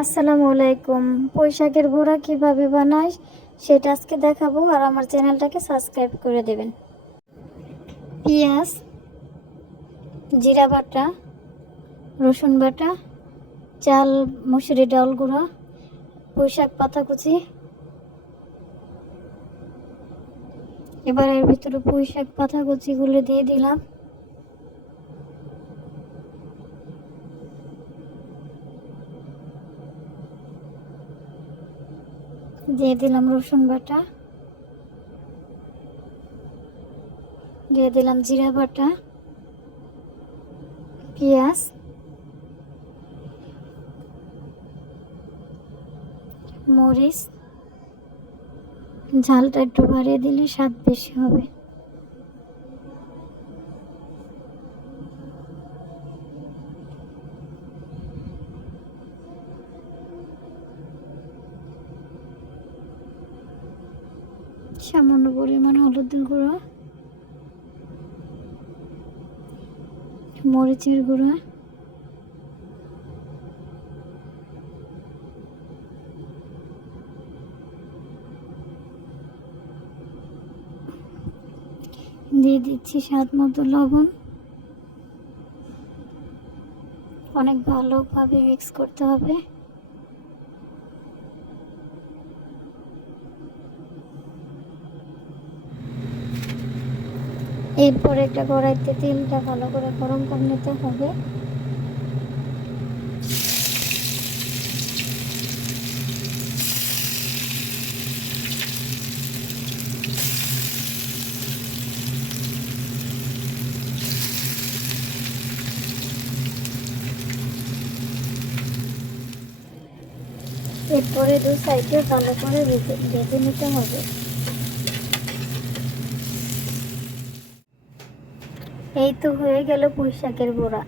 আসসালামু আলাইকুম। পুঁই শাকের বড়া কীভাবে বানাই সেটা আজকে দেখাবো, আর আমার চ্যানেলটাকে সাবস্ক্রাইব করে দেবেন। পেঁয়াজ, জিরা বাটা, রসুন বাটা, চাল মুসুরি ডাল গুঁড়া, পুঁই শাক পাতা কুচি। এবার এর ভিতরে পুঁই শাক পাতা কুচিগুলো দিয়ে দিলাম। দিয়ে দিলাম রসুন বাটা, দিয়ে দিলাম জিরা বাটা, পেঁয়াজ, মরিচ। ঝালটা একটু বাড়িয়ে দিলে স্বাদ বেশি হবে। সামান্য পরিমাণ হলুদের গুঁড়ো, মরিচের গুঁড়া, দিয়ে দিচ্ছি স্বাদ মতো লবণ। অনেক ভালোভাবে মিক্স করতে হবে। এরপর একটা কড়াইতে তেলটা ভালো করে গরম করে নিতে হবে। এরপরে দু সাইডে ভালো করে ভেজে নিতে হবে। এই তো হয়ে গেল পুঁই শাকের বড়া।